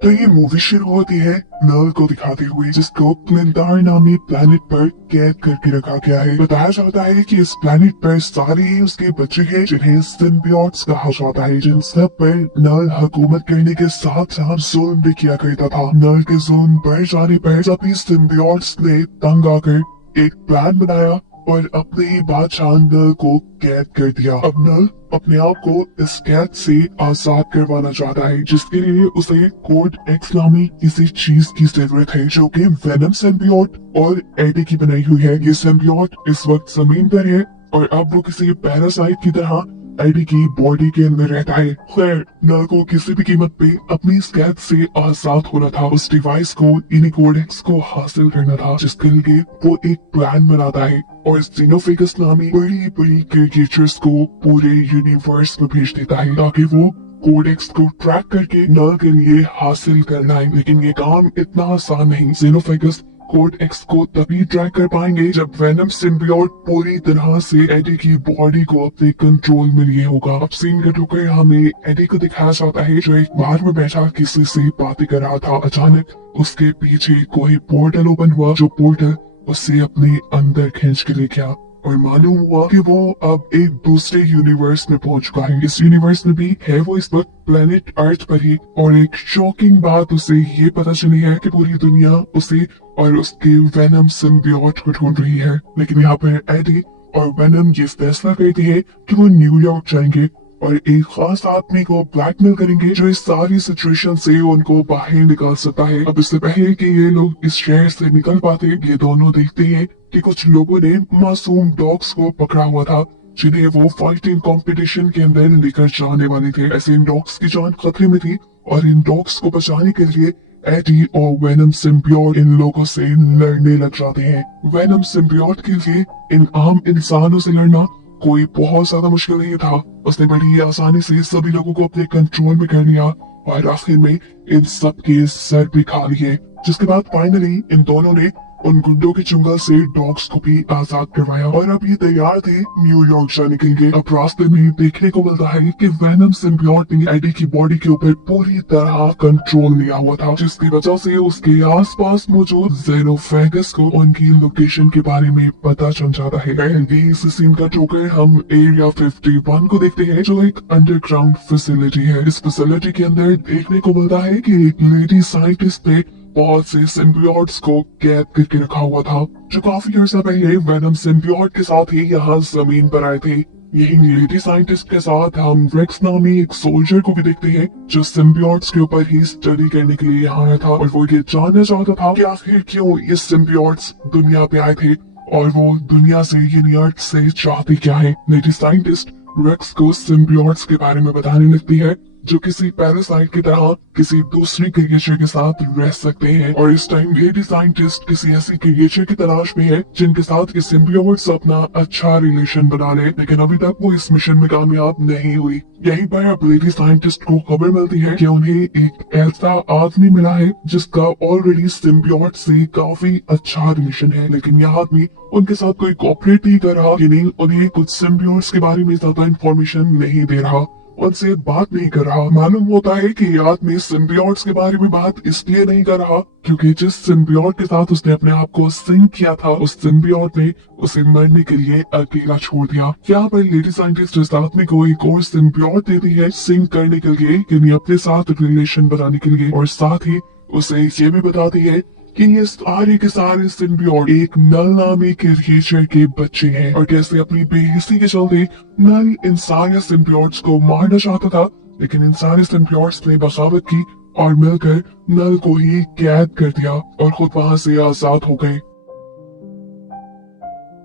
तो ये मूवी शुरू होती है नर्ल को दिखाते हुए, जिसको क्लिंटार नामी प्लेनेट पर कैद करके रखा गया है। बताया जाता है कि इस प्लेनेट पर सारे ही उसके बच्चे हैं जिन्हें सिम्बियोट्स कहा जाता है, जिन सब पर नर्ल हुकूमत करने के साथ साथ जुल्म भी किया करता था। नर्ल के जुल्म बढ़ जाने पर सभी सिम्बियोट्स ने तंग आकर एक प्लान बनाया और अपने ही बादशाह नल को कैद कर दिया। अब नल अपने आप को इस कैद से आजाद करवाना चाहता है, जिसके लिए उसे कोड एक्स नामी किसी चीज की जरूरत है, जो कि वेनम सिम्बियोट और एडी की बनाई हुई है। ये सिम्बियोट इस वक्त जमीन पर है और अब वो किसी पैरासाइट की तरह एडी की बॉडी के अंदर रहता है। खैर, नल को किसी भी कीमत पे अपनी इस कैद से आजाद होना था। उस डिवाइस को, इन्हीं कोडेक्स को हासिल करना था, जिसके लिए वो एक प्लान बनाता है और xenophagus नामी बड़ी बड़ी क्रिएचर्स को पूरे यूनिवर्स में भेज देता है ताकि वो कोडेक्स को ट्रैक करके नल के लिए हासिल करना है। लेकिन ये काम इतना आसान नहीं। xenophagus कोड एक्स को तभी ट्रैक कर पाएंगे जब वेनम सिम्बियोट पूरी तरह से एडी की बॉडी को अपने कंट्रोल में लिए होगा। अब सीन कट होकर हमें एडी को दिखाया जाता है, जो एक बार में बैठा किसी से बातें कर रहा था। अचानक उसके पीछे कोई पोर्टल ओपन हुआ, जो पोर्टल उसे अपने अंदर खींच के ले गया और मालूम हुआ कि वो अब एक दूसरे यूनिवर्स में पहुंच चुका है। इस यूनिवर्स में भी है वो इस वक्त प्लेनेट अर्थ पर ही, और एक शॉकिंग बात उसे ये पता चली है कि पूरी दुनिया उसे और उसके वेनम सिम्बियोट को ढूंढ रही है। लेकिन यहाँ पर एडी और वेनम ये फैसला करते हैं कि वो न्यूयॉर्क जाएंगे और एक खास आदमी को ब्लैकमेल करेंगे, जो इस सारी सिचुएशन से उनको बाहर निकाल सकता है। अब इससे पहले कि ये लोग इस शहर से निकल पाते, ये दोनों देखते हैं कि कुछ लोगों ने मासूम डॉग्स को पकड़ा हुआ था, जिन्हें वो फाइटिंग कंपटीशन के अंदर लेकर जाने वाले थे। ऐसे इन डॉग्स की जान खतरे में थी और इन डॉग्स को बचाने के लिए एडी और वेनम सिम्बियोट इन लोगों से लड़ने लग जाते हैं। वेनम सिम्बियोट के लिए इन आम इंसानों से लड़ना कोई बहुत ज्यादा मुश्किल नहीं था। उसने बड़ी आसानी से सभी लोगों को अपने कंट्रोल में कर लिया और आखिर में इन सब के सर भी खा लिए, जिसके बाद फाइनली इन दोनों ने उन गुंडों के चुंगल से डॉग्स को भी आजाद करवाया और अब ये तैयार थे न्यूयॉर्क जाने के लिए। अब रास्ते में देखने को मिलता है कि वेनम सिम्बियोट ने एडी की बॉडी के ऊपर पूरी तरह कंट्रोल लिया हुआ था, जिसकी वजह से उसके आसपास मौजूद xenophagus को उनकी लोकेशन के बारे में पता चल जाता है। इस सीन का टोकर हम एरिया 51 को देखते हैं, जो एक अंडरग्राउंड फैसिलिटी है। इस फैसिलिटी के अंदर देखने को मिलता है कि एक लेडी साइंटिस्ट ने बहुत से सिम्बियोट्स को कैद करके रखा हुआ था, जो काफी अर्सा पहले वेनम सिम्बियोट के साथ ही यहाँ जमीन पर आए थे। यही लेडी साइंटिस्ट के साथ हम रेक्स नामी एक सोल्जर को भी देखते हैं, जो सिम्बियोट्स के ऊपर ही स्टडी करने के लिए यहाँ आया था और वो ये जानना चाहता था कि आखिर क्यों ये सिम्बियोट्स दुनिया पे आए थे और वो दुनिया से यूनिवर्स से चाहते क्या है। लेडी साइंटिस्ट रेक्स को सिम्बियोट्स के बारे में बताने लगती है, जो किसी पैरासाइट की तरह किसी दूसरी क्रिएचर के साथ रह सकते हैं। और इस टाइम लेडी साइंटिस्ट किसी ऐसी क्रिएचर की तलाश में है जिनके साथ ये सिम्बियोट्स अपना अच्छा रिलेशन बना ले, लेकिन अभी तक वो इस मिशन में कामयाब नहीं हुई। यहीं पर अब लेडी साइंटिस्ट को खबर मिलती है कि उन्हें एक ऐसा आदमी मिला है जिसका ऑलरेडी सिम्बियोट से काफी अच्छा रिलेशन है, लेकिन यह आदमी उनके साथ कोई कोऑपरेट नहीं कर रहा, यानी उन्हें कुछ सिम्बियोट्स के बारे में ज्यादा इंफॉर्मेशन नहीं दे रहा, उनसे बात नहीं कर रहा। मालूम होता है कि ये आदमी सिम्बियोट्स के बारे में बात इसलिए नहीं कर रहा क्योंकि जिस सिम्बियोट के साथ उसने अपने आप को सिंक किया था, उस सिम्बियोट ने उसे मरने के लिए अकेला छोड़ दिया। यहाँ पर लेडी साइंटिस्ट इस आदमी को एक और सिम्बियोट देती है सिंक करने के लिए, यानी अपने साथ रिलेशन बनाने के लिए, और साथ ही उसे ये भी बताती है कि ये सारे के सारे सिम्बियोट एक नल नामी क्रिएचर के बच्चे हैं और कैसे अपनी बेहिसी के चलते नल इन सारे सिम्बियोट्स को मारना चाहता था, लेकिन इन सारे सिम्बियोट्स ने बगावत की और मिलकर नल को ही कैद कर दिया और खुद वहां से आजाद हो गए।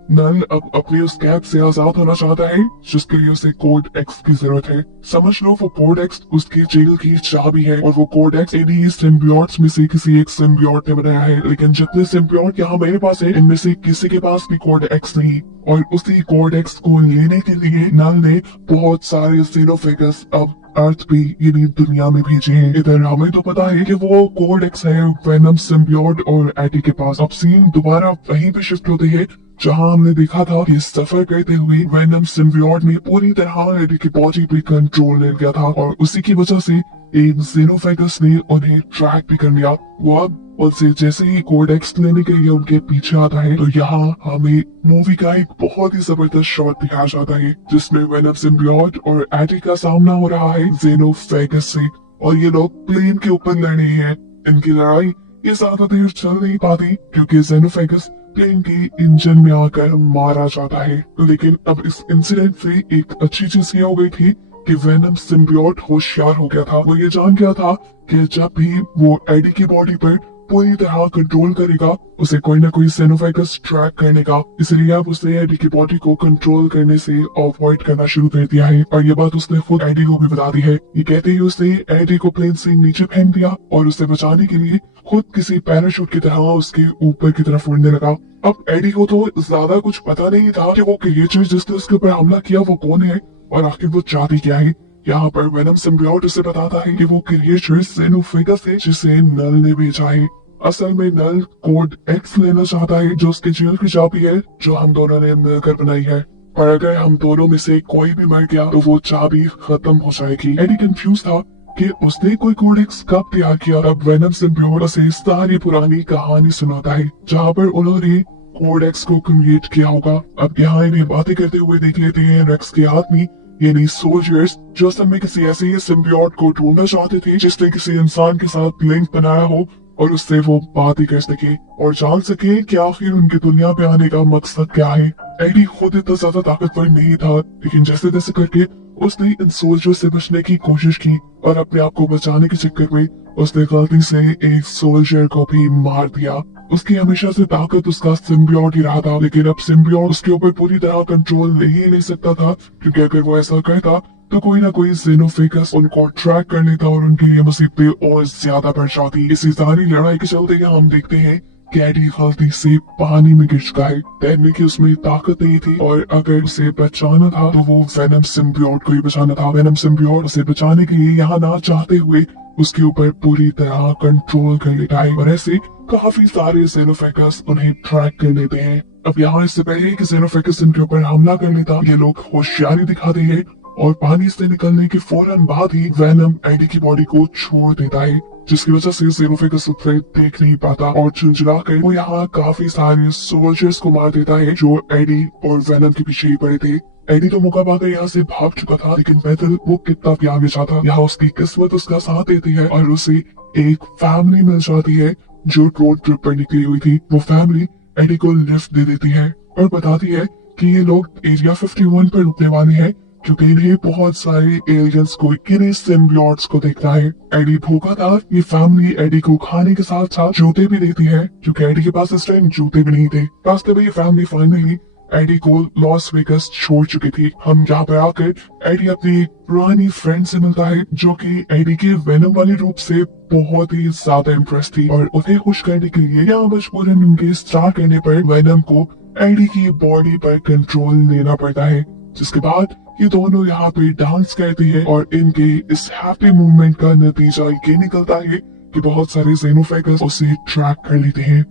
नल अब अपने उस कैद से आजाद होना चाहता है, जिसके लिए उसे कोड एक्स की जरूरत है। समझ लो वो कोड एक्स उसकी जेल की चाबी है और वो कोड एक्स इन्हीं सिम्बियोट्स में से किसी एक सिम्बियोट ने बनाया है, लेकिन जितने सिम्बियोट यहाँ मेरे पास है इनमें से किसी के पास भी कोड एक्स नहीं। और उसी कोड एक्स को लेने के लिए नल ने बहुत सारे xenophagus अब अर्थ पे यानी दुनिया में भेजे हैं। इधर हमें तो पता है कि वो कोड एक्स है वेनम सिम्बियोट और एडी के पास। अब सीन दोबारा वहीं पे शिफ्ट होते हैं जहां हमने देखा था कि सफर करते हुए वेनम सिम्बियोट ने पूरी तरह एडी की बॉडी पे कंट्रोल ले लिया था और उसी की वजह से एक जेनोफेगस ने उन्हें ट्रैक भी कर लिया। वो अब उनसे जैसे ही कोड एक्स लेने के लिए उनके पीछे आता है तो यहाँ हमें मूवी का एक बहुत ही जबरदस्त शॉट दिखाया जाता है जिसमें वेनम सिम्बियोट और एडी का सामना हो रहा है जेनोफेगस से, और ये लोग प्लेन के ऊपर लड़ रहे हैं। इनकी लड़ाई ये ज्यादा देर चल नहीं पाती क्योंकि जेनोफेगस प्लेन के इंजन में आकर मारा जाता है। लेकिन अब इस इंसिडेंट से एक अच्छी चीज ये हो गई थी कि वेनम सिम्बियोट होशियार हो गया था। वो ये जान गया था कि जब भी वो एडी की बॉडी पर पूरी तरह कंट्रोल करेगा उसे कोई ना कोई जेनोफेगस ट्रैक करने का, इसलिए अब उसने एडी की बॉडी को कंट्रोल करने से अवॉइड करना शुरू कर दिया है। और ये बात उसने खुद एडी को भी बता दी है। ये कहते ही उसने एडी को प्लेन से नीचे फेंक दिया और उसे बचाने के लिए खुद किसी पैराशूट की तरह उसके ऊपर की तरफ उड़ने लगा। अब एडी को तो ज्यादा कुछ पता नहीं था कि वो क्रिएचर जिसने उसके ऊपर हमला किया वो कौन है और आखिर वो चाहती क्या है। यहाँ पर वेनम सिम्बियोट उसे बताता है कि वो क्रिएचर जेनोफेगस है जिसे नल ने भेजा है। असल में नल कोड एक्स लेना चाहता है जो उसके जेल की चाबी है जो हम दोनों ने मिलकर बनाई है, और अगर हम दोनों में से कोई भी मर गया तो वो चाबी खत्म हो जाएगी। एडी कंफ्यूज था कि उसने कोई कोड एक्स कब तैयार किया। अब वेनम सिम्बियोट उसे सारी पुरानी कहानी सुनाता है जहाँ पर उन्होंने कोड एक्स को क्रिएट किया होगा। अब यहाँ इन्हें बातें करते हुए देख लेते हैं रेक्स के आदमी यानी सोल्जर्स जो असल में किसी ऐसे ही सिम्बियोट को ढूंढना चाहते थे जिसने किसी इंसान के साथ लिंक बनाया हो और उससे वो बातें कर सके और जान सके कि आखिर उनकी दुनिया पे आने का मकसद क्या है। एडी खुद इतना ज्यादा ताकतवर नहीं था लेकिन जैसे तैसे करके उसने इन सोल्जर से बचने की कोशिश की और अपने आप को बचाने के चक्कर में उसने गलती से एक सोल्जर को भी मार दिया। उसकी हमेशा से ताकत उसका सिम्बियोट ही रहा था, लेकिन अब सिम्बियोट उसके ऊपर पूरी तरह कंट्रोल नहीं ले सकता था क्योंकि अगर वो ऐसा करता तो कोई ना कोई जेनोफेगस उनको ट्रैक कर लेता और उनके लिए मुसीबतें और ज्यादा बढ़ जाती। इसी सारी लड़ाई के चलते हम देखते हैं कि एडी गलती से पानी में गिर चुका है। तैरने की उसमें ताकत नहीं थी और अगर उसे बचाना था तो वो वेनम सिम्बियोट को ही बचाना था। वेनम सिम्बियोट उसे बचाने के लिए यहाँ ना चाहते हुए उसके ऊपर पूरी तरह कंट्रोल कर लेता है और ऐसे काफी सारे जेनोफेगस उन्हें ट्रैक कर लेते हैं। अब यहाँ इससे पहले कि जेनोफेगस इनके ऊपर हमला कर लेता ये लोग होशियारी दिखाते हैं और पानी से निकलने के फौरन बाद ही वेनम एडी की बॉडी को छोड़ देता है जिसकी वजह से जेनोफेगस उसे देख नहीं पाता और चिंचिला कर वो यहाँ काफी सारे सोल्जर्स को मार देता है जो एडी और वेनम के पीछे ही पड़े थे। एडी तो मौका पाकर यहाँ से भाग चुका था लेकिन पैदल वो कितना भी आगे जाता। यहाँ उसकी किस्मत उसका साथ देती है और उसे एक फैमिली मिल जाती है जो रोड ट्रिप पर निकली हुई थी। वो फैमिली एडी को लिफ्ट दे देती है और बताती है कि ये लोग एरिया 51 पर रुकने वाले हैं क्योंकि इन्हें बहुत सारे एलियंस को इन्हें सिम्बियोट्स को देखना है। एडी भूखा था। ये फैमिली एडी को खाने के साथ साथ जूते भी देती है क्योंकि एडी के पास इस टाइम जूते भी नहीं थे। रास्ते में ये फैमिली फाइनली एडी को लॉस वेगस छोड़ चुकी थी। हम यहाँ पर आकर एडी अपनी पुरानी फ्रेंड से मिलता है जो कि एडी के वेनम वाले रूप से बहुत ही ज्यादा इम्प्रेस थी और उन्हें खुश करने के लिए यहाँ मजबूरन उनके स्टार्ट करने पर वेनम को एडी की बॉडी पर कंट्रोल लेना पड़ता है, जिसके बाद ये दोनों यहाँ पे डांस करती है और इनके इस हैप्पी मूवमेंट का नतीजा ये निकलता है कि बहुत सारे जेनोफेगस उसे ट्रैक कर लेते हैं।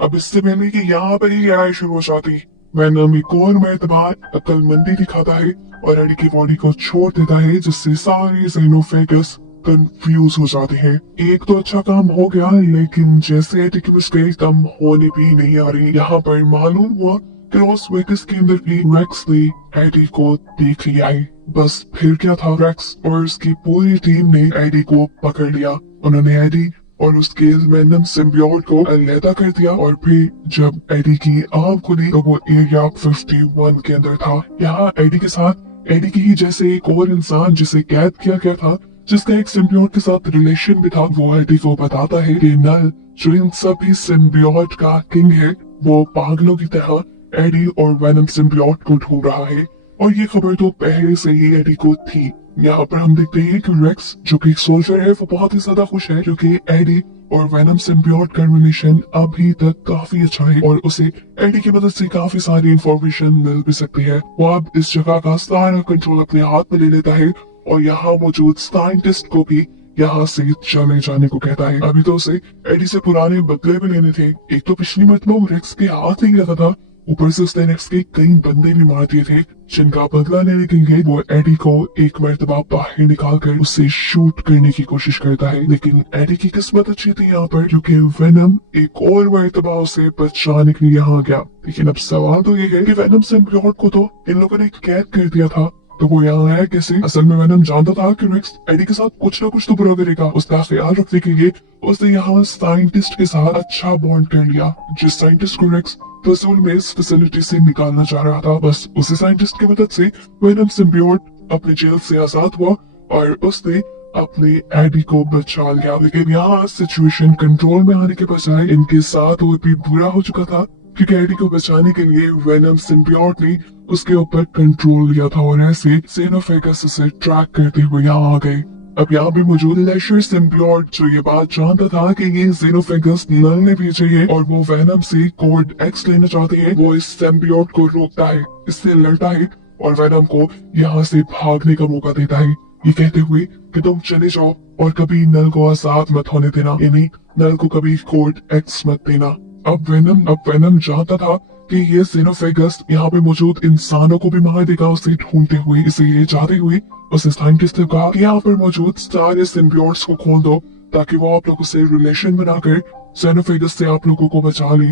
अब इससे पहले कि यहाँ पर ही लड़ाई शुरू हो जाती वेनम एक और मर्तबा अक्लमंदी दिखाता है और एडी की बॉडी को छोड़ देता है जिससे सारे जेनोफेगस कंफ्यूज हो जाते हैं। एक तो अच्छा काम हो गया लेकिन जैसे एडी की मिस्टेक कम होने भी नहीं आ रही। यहाँ पर मालूम हुआ लॉस वेगस के अंदर भी रेक्स ने एडी को देख लिया है। बस फिर क्या था, रेक्स और उसकी पूरी टीम ने एडी को पकड़ लिया। उन्होंने एडी और उसके वेनम सिम्बियोट को अलग कर दिया और फिर जब एडी की आंख खुली तो वो एरिया 51 के अंदर था। यहाँ एडी के साथ एडी की ही जैसे एक और इंसान जिसे कैद किया गया था जिसका एक सिम्बियोट के साथ रिलेशन भी था, वो एडी को बताता है कि नल जो इन सभी सिम्बियोट का किंग है वो पागलों की तरह एडी और वेनम सिम्बियोट को ढूंढ रहा है और ये खबर तो पहले से ही एडी को थी। यहाँ पर हम देखते हैं कि रेक्स जो कि एक सोल्जर है वो बहुत ही ज्यादा खुश है क्योंकि एडी और वेनम सिम्बियोट का रिलेशन अभी तक काफी अच्छा है और उसे एडी की मदद से काफी सारी इंफॉर्मेशन मिल भी सकती है। वो अब इस जगह का सारा कंट्रोल अपने हाथ में ले लेता है और यहाँ मौजूद साइंटिस्ट को भी यहाँ से चले जाने को कहता है। अभी तो उसे एडी से पुराने बदले भी लेने थे। एक तो पिछली मरतबा रेक्स के हाथ नहीं लगा था ऊपर से उसने नेक्स्ट के कई बंदे भी मार दिए थे, जिनका बदला लेने के लिए वो एडी को एक मर्तबा बाहर निकालकर उससे शूट करने की कोशिश करता है। लेकिन एडी की किस्मत अच्छी थी यहाँ पर, क्योंकि वेनम एक और मर्तबा उसे बचाने के लिए यहाँ गया। लेकिन अब सवाल तो ये है कि वेनम सिम्बियोट को तो इन लोगों ने कैद कर दिया था, तो वो यहाँ आया कैसे? असल में वेनम जानता था कि रिक्स एडी के साथ कुछ ना कुछ तो बुरा करेगा। उसका ख्याल रखने के लिए उसने यहाँ साइंटिस्ट के साथ अच्छा बॉन्ड कर लिया, जिस साइंटिस्ट को रिक्स फसूल में इस फैसिलिटी से निकालना चाह रहा था। बस उसी साइंटिस्ट की मदद से वेनम सिम्बियोट अपने जेल से आजाद हुआ और उसने अपने एडी को बचा लिया। लेकिन यहाँ सिचुएशन कंट्रोल में आने के बजाय इनके साथ और भी बुरा हो चुका था, क्योंकि एडी को बचाने के लिए वेनम सिम्बियोट ने उसके ऊपर कंट्रोल लिया था और ऐसे जेनोफेगस उसे ट्रैक करते हुए यहाँ आ गए। अब यहाँ भी मौजूद लेशर सिम्बियोट जो ये बात जानता था कि ये जेनोफेगस नल ने भेजे हैं और वो वेनम से कोड एक्स लेना चाहते हैं, वो इस सिम्बियोट को रोकता है, इससे लड़ता है और वेनम को यहाँ से भागने का मौका देता है, ये कहते हुए कि तुम चले जाओ और कभी नल को आजाद मत होने देना, यानी नल को कभी कोड एक्स मत देना। अब वेनम जानता था कि ये जेनोफेगस यहाँ पे मौजूद इंसानों को भी मार देगा उसे ढूंढते हुए। इसलिए चाहते हुए उस साइंटिस्ट ने कहा कि यहाँ पर मौजूद सारे सिम्बियोट्स को खोल दो, ताकि वो आप लोगों से रिलेशन बनाकर जेनोफेगस से आप लोगों को बचा ले।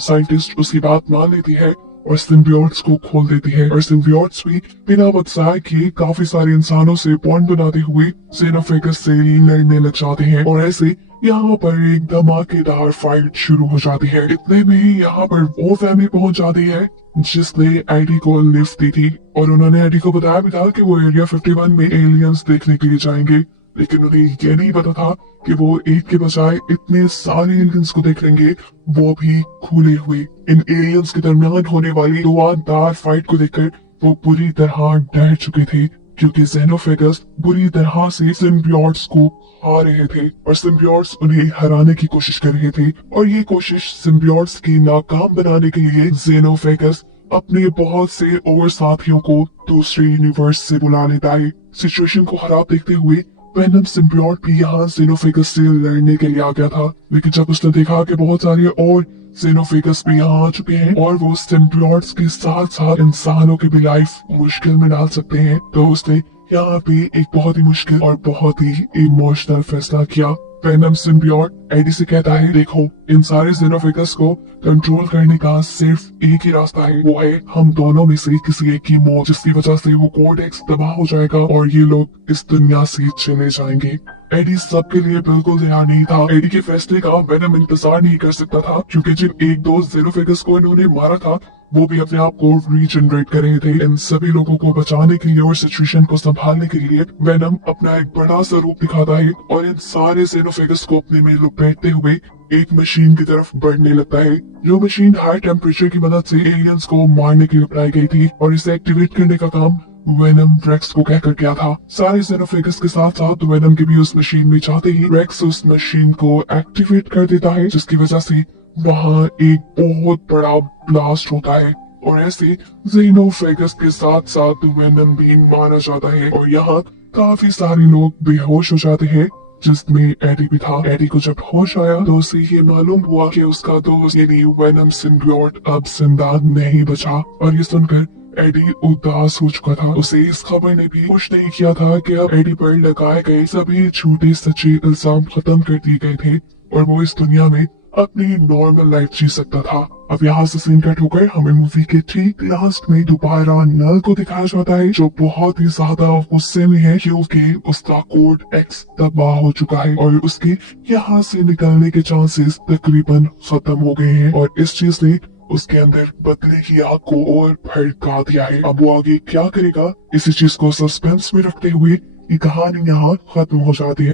साइंटिस्ट उसकी बात मान लेती है और सिम्बियोट्स को खोल देती है, और सिम्बियोट्स भी बिना बताए किए काफी सारे इंसानों से बॉन्ड बनाते हुए जेनोफेगस से लड़ने लग जाते हैं और ऐसे यहाँ पर एक धमाकेदार फाइट शुरू हो जाती है। इतने में ही यहाँ पर वो फैमिली पहुंच जाती है जिसने एडी को लिफ्ट दी थी, और उन्होंने एडी को बताया भी था कि वो एरिया 51 में एलियंस देखने के लिए जाएंगे। लेकिन उन्हें ये नहीं पता था कि वो एक के बजाय इतने सारे एलियंस को देख लेंगे, वो भी खुले हुए। इन एलियंस के दरमियान होने वाली धुआंधार फाइट को देखकर वो पूरी तरह डर चुके थे, क्योंकि जेनोफेगस बुरी तरह से सिम्बियोट्स को खा रहे थे और सिम्बियोट्स उन्हें हराने की कोशिश कर रहे थे। और ये कोशिश सिम्बियोट्स की नाकाम बनाने के लिए जेनोफेगस अपने बहुत से और साथियों को दूसरे यूनिवर्स से बुला लेता है। सिचुएशन को खराब देखते हुए वेनम सिम्बियोट भी यहाँ जेनोफेगस से लड़ने के लिए आ गया था, लेकिन जब उसने देखा कि बहुत सारे और जेनोफेगस भी यहाँ आ चुके हैं और वो सिम्बियोट्स के साथ साथ इंसानों की भी लाइफ मुश्किल में डाल सकते हैं, तो उसने यहाँ पे एक बहुत ही मुश्किल और बहुत ही इमोशनल फैसला किया। वेनम सिम्बियोट एडी से कहता है, देखो इन सारे जेनोफेगस को कंट्रोल करने का सिर्फ एक ही रास्ता है, वो है हम दोनों में से किसी एक की मौत, जिसकी वजह से वो कोड एक्स तबाह हो जाएगा और ये लोग इस दुनिया से चले जाएंगे। एडी सबके लिए बिल्कुल तैयार नहीं था। एडी के फैसले का वेनम इंतजार नहीं कर सकता था, क्योंकि जिन एक दो जेनोफेगस को इन्होंने मारा था वो भी अपने आप को रीजनरेट कर रहे थे। इन सभी लोगों को बचाने के लिए और सिचुएशन को संभालने के लिए वेनम अपना एक बड़ा सा रूप दिखाता है और इन सारे जेनोफेगस को अपने में लपेटते हुए एक मशीन की तरफ बढ़ने लगता है, जो मशीन हाई टेम्परेचर की मदद से एलियंस को मारने के लिए बनाई गई थी, और इसे एक्टिवेट करने का काम वेनम रेक्स को कहकर किया था। सारे जेनोफेगस के साथ साथ वेनम के भी उस मशीन में जाते ही रेक्स उस मशीन को एक्टिवेट कर देता है, जिसकी वजह से वहाँ एक बहुत बड़ा ब्लास्ट होता है और ऐसे जेनोफेगस के साथ साथ वेनम भी मारा जाता है और यहाँ काफी सारे लोग बेहोश हो जाते हैं, जिसमें एडी भी था। एडी को जब होश आया तो उसे ये मालूम हुआ कि उसका दोस्त यानी वेनम सिम्बियोट अब जिंदा नहीं बचा, और ये सुनकर एडी उदास हो चुका था। उसे इस खबर ने भी खुश नहीं किया था कि अब एडी पर लगाए गए सभी झूठे सच्चे इल्जाम खत्म कर दिए गए थे और वो इस दुनिया में अपनी नॉर्मल लाइफ जी सकता था। अब यहाँ से सीन कट होकर हमें मूवी के ठीक लास्ट में दोबारा नल को दिखाया जाता है, जो बहुत ही ज्यादा गुस्से में है क्योंकि उसका कोड एक्स तबाह हो चुका है और उसके यहाँ से निकलने के चांसेस तकरीबन खत्म हो गए हैं, और इस चीज ने उसके अंदर बदले की आग को और भड़का दिया है। अब वो आगे क्या करेगा, इसी चीज को सस्पेंस में रखते हुए ये कहानी यहाँ खत्म हो जाती है।